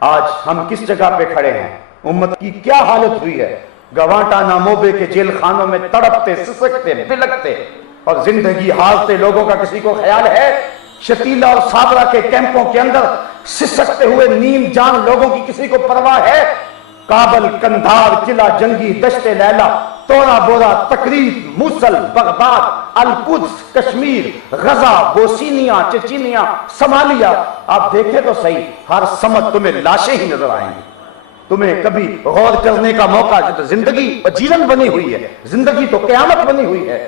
آج ہم کس جگہ پہ کھڑے ہیں؟ امت کی کیا حالت ہوئی ہے؟ گوانٹا ناموبے کے جیل خانوں میں تڑپتے، سسکتے، بلکتے اور زندگی ہارتے لوگوں کا کسی کو خیال ہے؟ شتیلا اور صابرہ کے کیمپوں کے اندر سسکتے ہوئے نیم جان لوگوں کی کسی کو پرواہ ہے؟ کابل، کندھار، قلعہ جنگی، دشت لیلا، تورا بورا، تقریب، موصل، بغداد، القدس، کشمیر، غزہ، بوسینیا، چچینیا، صومالیہ، آپ دیکھیں تو صحیح، ہر سمت تمہیں لاشیں ہی نظر آئیں گی۔ تمہیں کبھی غور کرنے کا موقع، زندگی جیون بنی ہوئی ہے، زندگی تو قیامت بنی ہوئی ہے،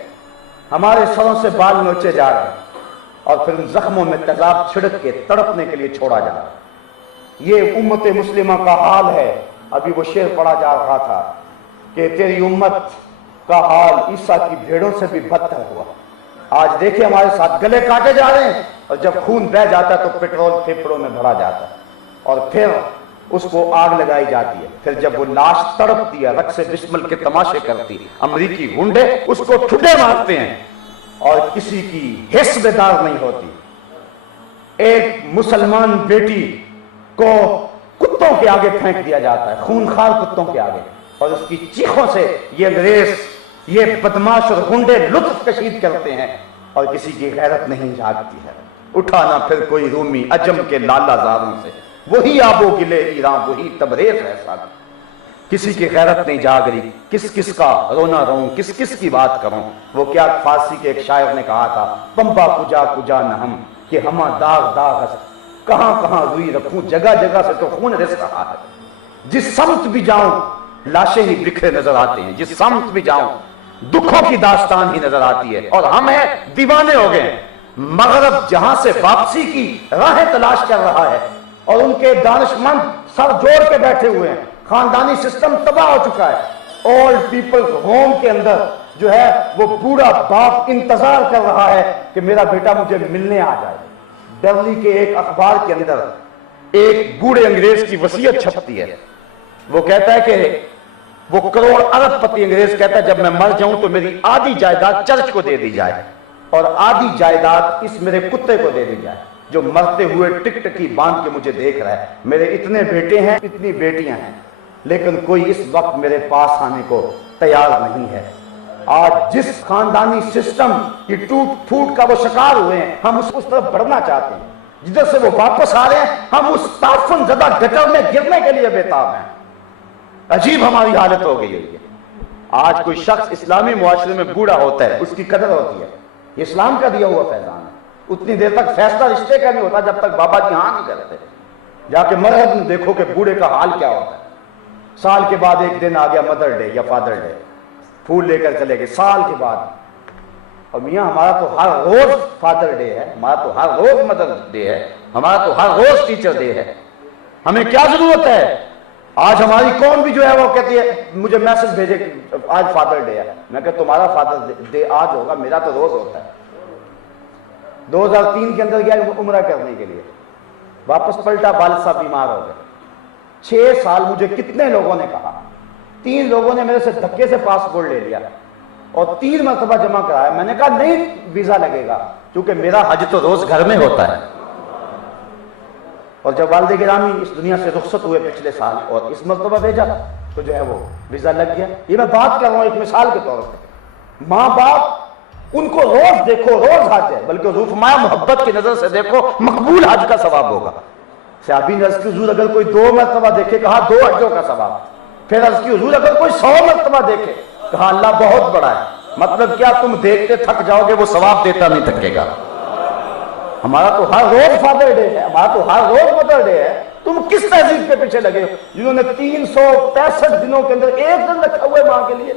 ہمارے سروں سے بال نوچے جا رہے ہیں اور پھر ان زخموں میں تیزاب چھڑک کے تڑپنے کے لیے چھوڑا جا رہا ہے۔ یہ امت مسلمہ کا حال ہے۔ ابھی وہ شعر پڑھا جا رہا تھا کہ تیری امت کا حال عیسیٰ کی بھیڑوں سے بھی بدتر ہوا۔ آج دیکھیں ہمارے ساتھ گلے کاٹے جا رہے ہیں، اور جب خون بہہ جاتا ہے تو پٹرول پھیپھڑوں میں بھرا جاتا ہے، اور پھر اس کو آگ لگائی جاتی ہے۔ پھر جب وہ لاش تڑپتی ہے، رقص بسمل کے تماشے کرتی، امریکی گنڈے اس کو ٹھڈے مارتے ہیں اور کسی کی حس بیدار نہیں ہوتی۔ ایک مسلمان بیٹی کو کتوں کے آگے پھینک دیا جاتا ہے، خونخوار کتوں کے آگے، اور اس کی چیخوں سے یہ انگریز، یہ بدماش اور گنڈے لطف کشید کرتے ہیں، اور کسی کی غیرت نہیں جاگتی ہے۔ اٹھانا پھر کوئی رومی عجم کے لالا زاروں سے، وہی آب و گلے ایران، وہی تبریز ہے ساتھ۔ کسی کی غیرت نہیں جاگ رہی، کس کس کا رونا رہوں، کس کس کی بات کروں۔ وہ کیا فارسی کے ایک شاعر نے کہا تھا، پمبا کجا کجا نہ ہم کہ ہما داغ داغ ہے، کہاں کہاں روئی رکھوں، جگہ جگہ سے تو خون رس رہا ہے۔ جس سمت بھی جاؤں لاشیں ہی بکھرے نظر آتے ہیں، جس سمت بھی جاؤں دکھوں کی داستان ہی نظر آتی ہے، اور ہم ہیں دیوانے ہو گئے۔ مغرب جہاں سے واپسی کی راہیں تلاش کر رہا ہے، اور ان کے دانشمند سر جوڑ کے بیٹھے ہوئے ہیں، خاندانی سسٹم تباہ ہو چکا ہے۔ اولڈ پیپل ہوم کے اندر جو ہے وہ بوڑھا باپ انتظار کر رہا ہے کہ میرا بیٹا مجھے ملنے آ جائے۔ دہلی کے ایک اخبار کے اندر ایک بوڑھے انگریز کی وصیت چھپتی ہے، وہ کہتا ہے کہ وہ کروڑ ارب پتی انگریز کہتا ہے جب میں مر جاؤں تو میری آدھی جائیداد چرچ کو دے دی جائے، اور آدھی جائیداد اس میرے کتے کو دے دی جائے جو مرتے ہوئے ٹک ٹکی باندھ کے مجھے دیکھ رہا ہے۔ میرے اتنے بیٹے ہیں، اتنی بیٹیاں ہیں، لیکن کوئی اس وقت میرے پاس آنے کو تیار نہیں ہے۔ آج جس خاندانی سسٹم کی ٹوٹ پھوٹ کا وہ شکار ہوئے ہیں، ہم اس طرف بڑھنا چاہتے ہیں، جدھر سے وہ واپس آ رہے ہیں ہم اس تعفن زدہ گٹر میں گرنے کے لیے بےتاب ہیں۔ عجیب ہماری حالت ہو گئی ہے۔ آج کوئی شخص اسلامی معاشرے میں بوڑھا ہوتا ہے، اس کی قدر ہوتی ہے، یہ اسلام کا دیا ہوا فیضان ہے۔ اتنی دیر تک فیصلہ رشتے کا نہیں ہوتا جب تک بابا جی ہاں نہیں کرتے۔ جا کے مرحب میں دیکھو کہ بوڑھے کا حال کیا ہوتا ہے۔ سال کے بعد ایک دن آ گیا مدر ڈے یا فادر ڈے، پھول لے کر چلے گئے سال کے بعد، اور میاں ہمارا تو ہر روز فادر ڈے ہے، ہمارا تو ہر روز مدر ڈے ہے، ہمارا تو ہر روز ٹیچر ڈے ہے، ہمیں کیا ضرورت ہے؟ آج ہماری قوم بھی جو ہے وہ کہتی ہے مجھے میسج بھیجے کہ آج فادر ڈے ہے۔ میں کہ تمہارا فادر ڈے آج ہوگا، میرا تو روز ہوتا ہے۔ 2003 کے اندر گیا عمرہ کرنے کے لیے، واپس پلٹا، والد صاحب بیمار ہو گئے۔ 6 سال مجھے کتنے لوگوں نے کہا، 3 لوگوں نے میرے سے دھکے سے پاسپورٹ لے لیا اور 3 مرتبہ جمع کرایا۔ میں نے کہا نہیں ویزا لگے گا، کیونکہ میرا حج تو روز گھر میں ہوتا ہے۔ اور جب والد گرامی اس دنیا سے رخصت ہوئے پچھلے سال اور اس مرتبہ بھیجا تو جو ہے وہ ویزا لگ گیا۔ یہ میں بات کر رہا ہوں ایک مثال کے طور پہ۔ ماں باپ ان کو روز دیکھو، روز حج ہے، بلکہ روفمایا محبت کی نظر سے دیکھو، مقبول حج کا ثواب ہوگا۔ صحابی نے عرض کی حضور اگر کوئی 2 مرتبہ دیکھے، کہا 2 حجوں کا ثواب۔ پھر عرض کی حضور اگر کوئی 100 مرتبہ دیکھے، کہا اللہ بہت بڑا ہے۔ مطلب کیا تم دیکھتے تھک جاؤ گے، وہ ثواب دیتا نہیں تھکے گا۔ ہمارا تو ہر روز فادر ڈے ہے، ہمارا تو ہر روز مدر ڈے ہے۔ تم کس تہذیب کے پیچھے لگے ہو جنہوں نے 365 دنوں کے اندر ایک دن رکھا ہوا ہے ماں کے لیے،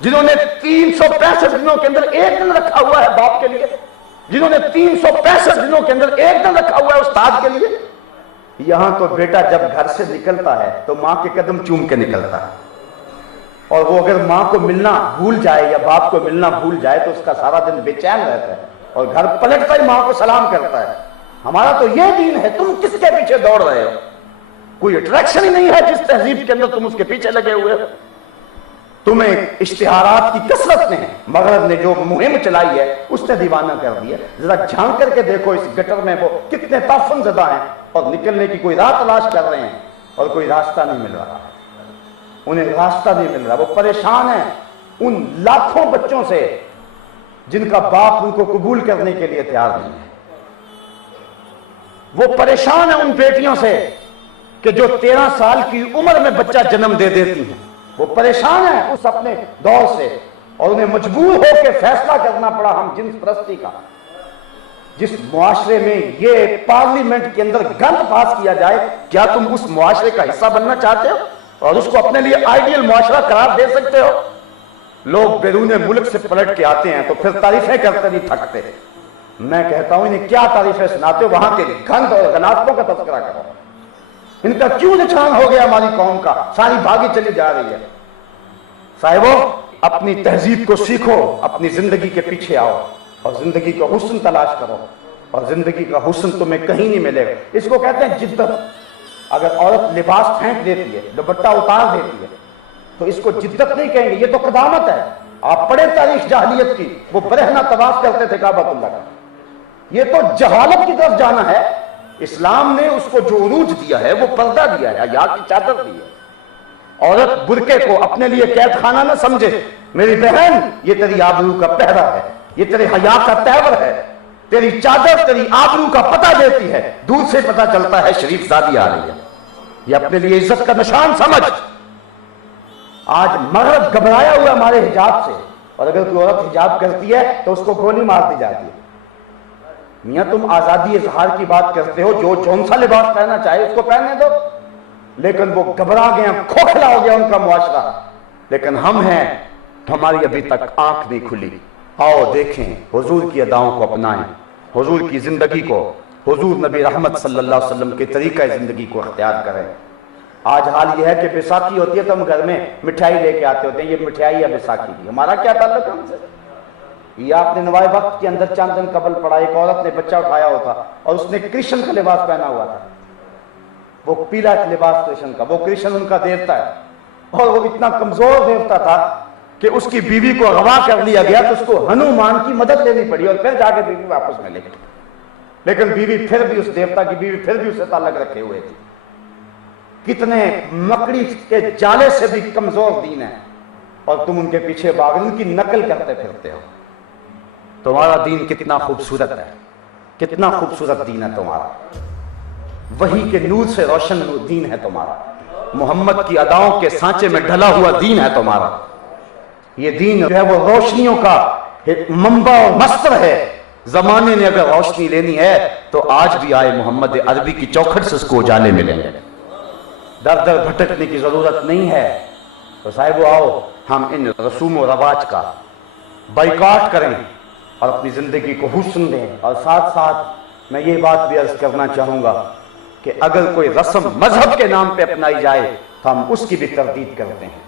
جنہوں نے 365 دنوں کے اندر ایک دن رکھا ہوا ہے باپ کے لیے، جنہوں نے 365 دنوں کے اندر ایک دن رکھا ہوا ہے استاد کے لیے۔ یہاں تو بیٹا جب گھر سے نکلتا ہے تو ماں کے قدم چوم کے نکلتا ہے، اور وہ اگر ماں کو ملنا بھول جائے یا باپ کو ملنا بھول جائے تو اس کا سارا دن بے چین رہتا ہے، اور گھر پلٹتا ہی ماں کو سلام کرتا ہے۔ ہمارا تو یہ دین ہے، تم کس کے پیچھے دوڑ رہے ہو؟ کوئی اٹریکشن ہی نہیں ہے جس تہذیب کے اندر تم اس کے پیچھے لگے ہوئے ہو۔ تمہیں اشتہارات کی کثرت نے، مغرب نے جو مہم چلائی ہے اس نے دیوانہ کر دیا۔ ذرا جھانک کر کے دیکھو اس گٹر میں وہ کتنے تعفن زدہ ہیں اور نکلنے کی کوئی راہ تلاش کر رہے ہیں اور کوئی راستہ نہیں مل رہا، انہیں راستہ نہیں مل رہا، وہ پریشان ہیں ان لاکھوں بچوں سے جن کا باپ ان کو قبول کرنے کے لیے تیار نہیں ہے۔ وہ پریشان ہیں ان بیٹیوں سے کہ جو 13 سال کی عمر میں بچہ جنم دے دیتی ہیں، وہ پریشان ہیں اس اپنے دور سے، اور انہیں مجبور ہو کے فیصلہ کرنا پڑا ہم جنس پرستی کا۔ جس معاشرے میں یہ پارلیمنٹ کے اندر گند پاس کیا جائے، کیا تم اس معاشرے کا حصہ بننا چاہتے ہو اور اس کو اپنے لیے آئیڈیل معاشرہ قرار دے سکتے ہو؟ لوگ بیرون ملک سے پلٹ کے آتے ہیں تو پھر تعریفیں کرتے نہیں تھکتے۔ میں کہتا ہوں انہیں کیا تعریفیں سناتے ہو، وہاں کے گند اور غلاظتوں کا تذکرہ کرو۔ ان کا کیوں نقصان ہو گیا ہماری قوم کا، ساری بھاگی چلی جا رہی ہے۔ صاحبو، اپنی تہذیب کو سیکھو، اپنی زندگی کے پیچھے آؤ اور زندگی کا حسن تلاش کرو، اور زندگی کا حسن تمہیں کہیں نہیں ملے گا۔ اس کو کہتے ہیں جدت۔ اگر عورت لباس پھینک دیتی ہے، دوپٹہ اتار دیتی ہے، تو اس کو جدت نہیں کہیں گے، یہ تو قدامت ہے۔ آپ پڑھیں تاریخ جاہلیت کی، وہ برہنہ طواف کرتے تھے کعبۃ اللہ کا، یہ تو جہالت کی طرف جانا ہے۔ اسلام نے اس کو جو عروج دیا ہے وہ پردہ دیا ہے، حیا کی چادر دی ہے۔ عورت برقعے کو اپنے لیے قید خانہ نہ سمجھے۔ میری بہن، یہ تیری آبرو کا پہرا ہے، یہ تیرے حیا کا تیور ہے، تیری چادر تیری آبرو کا پتہ دیتی ہے۔ دور سے پتہ چلتا ہے شریف زادی آ رہی ہے، یہ اپنے لیے عزت کا نشان سمجھ۔ آج مغرب گھبرایا ہوا ہمارے حجاب سے، اور اگر کوئی عورت حجاب کرتی ہے تو اس کو گولی مار دی جاتی ہے۔ میاں تم آزادی اظہار کی بات کرتے ہو، جو جون سا لباس پہننا چاہے اس کو پہننے دو، لیکن وہ گھبرا گئے، کھوکھلا ہو گیا ان کا معاشرہ۔ لیکن ہم ہیں تو ہماری ابھی تک آنکھ نہیں کھلی۔ آؤ دیکھیں، حضور کی اداؤں کو اپنائیں، حضور کی زندگی کو، حضور نبی رحمت صلی اللہ علیہ وسلم کے طریقہ زندگی کو اختیار کریں۔ آج حال یہ ہے کہ بیساکھی ہوتی ہے تو ہم گھر میں مٹھائی لے کے آتے ہوتے ہیں، یہ مٹھائی ہے بیساکھی کی، ہمارا کیا تعلق ہے ہم سے؟ یہ آپ نے نوائے وقت کے اندر چند دن قبل پڑھا، ایک عورت نے بچہ اٹھایا ہوتا اور اس نے کرشن کا لباس پہنا ہوا تھا، وہ پیلا لباس کرشن کا، وہ کرشن ان کا دیوتا ہے، اور وہ اتنا کمزور دیوتا تھا کہ اس کی بیوی کو اغوا کر لیا گیا تو اس کو ہنومان کی مدد لینی پڑی اور پھر جا کے بیوی واپس ملے گی۔ لیکن بیوی پھر بھی، اس دیوتا کی بیوی پھر بھی اسے تعلق رکھے ہوئے تھی۔ کتنے مکڑی کے جالے سے بھی کمزور دین ہے، اور تم ان کے پیچھے بھاگ، ان کی نقل کرتے پھرتے ہو۔ تمہارا دین کتنا خوبصورت ہے، کتنا خوبصورت دین ہے تمہارا، وحی کے نور سے روشن دین ہے تمہارا، محمد کی اداؤں کے سانچے میں ڈھلا ہوا دین ہے تمہارا۔ یہ دین جو ہے وہ روشنیوں کا منبع اور مصدر ہے۔ زمانے نے اگر روشنی لینی ہے تو آج بھی آئے محمد عربی کی چوکھٹ سے اس کو اجالے ملیں گے، در در بھٹکنے کی ضرورت نہیں ہے۔ تو صاحب آؤ ہم ان رسوم و رواج کا بائیکاٹ کریں اور اپنی زندگی کو حسن دیں۔ اور ساتھ ساتھ میں یہ بات بھی عرض کرنا چاہوں گا کہ اگر کوئی رسم مذہب کے نام پہ اپنائی جائے تو ہم اس کی بھی تردید کرتے ہیں،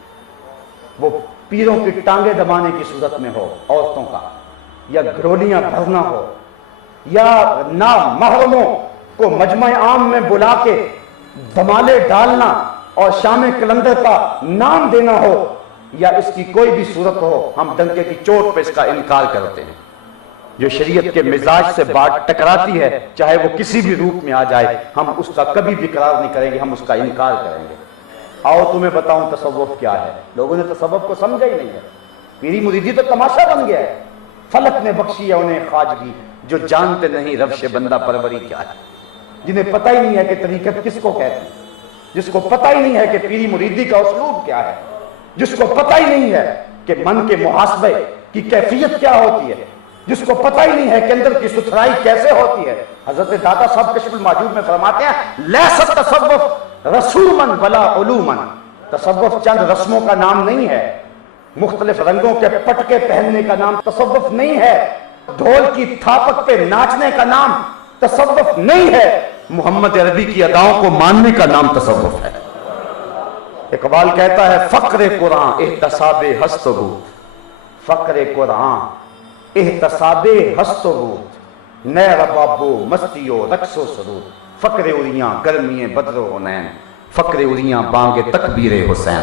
وہ پیروں کی ٹانگیں دبانے کی صورت میں ہو عورتوں کا، یا گھڑولیاں بھرنا ہو، یا نامحرموں کو مجمع عام میں بلا کے دمالے ڈالنا اور شام کلندر کا نام دینا ہو، یا اس کی کوئی بھی صورت ہو، ہم ڈنکے کی چوٹ پہ اس کا انکار کرتے ہیں۔ جو شریعت کے مزاج سے بات ٹکراتی ہے، چاہے وہ کسی بھی روپ میں آ جائے، ہم اس کا کبھی بھی اقرار نہیں کریں گے، ہم اس کا انکار کریں گے۔ آؤ تمہیں بتاؤں تصوف کیا ہے۔ لوگوں نے تصوف کو سمجھا ہی نہیں ہے، پیری مریدی تو تماشا بن گیا ہے۔ فلک نے بخشی ہے انہیں خواجگی، جو جانتے نہیں روش بندہ پروری کیا ہے، جنہیں پتہ ہی نہیں ہے کہ طریقت کس کو کہتے ہیں، جس کو پتہ ہی نہیں ہے کہ پیری مریدی کا اسلوب کیا ہے، جس کو پتہ ہی نہیں ہے کہ من کے محاسبے کی کیفیت کیا ہوتی ہے، جس کو پتہ ہی نہیں ہے کہ اندر کی ستھرائی کیسے ہوتی ہے۔ حضرت داتا صاحب کشف الموجود میں فرماتے ہیں، لیست تصوف رسومن ولا علومن، تصوف چند رسموں کا نام نہیں ہے، مختلف رنگوں کے پٹکے پہننے کا نام تصوف نہیں ہے، ڈھول کی تھاپک پہ ناچنے کا نام تصوف نہیں ہے، محمد عربی کی اداؤں کو ماننے کا نام تصوف ہے۔ اقبال کہتا ہے، فقر قرآن احتساب ہست و بود، فقر قرآن احتساب ہست و بود، نئے ربابو مستی و رقص و سرود، فقر اریاں گرمی بدر و حنین، فقر اریاں بانگ تکبیر حسین۔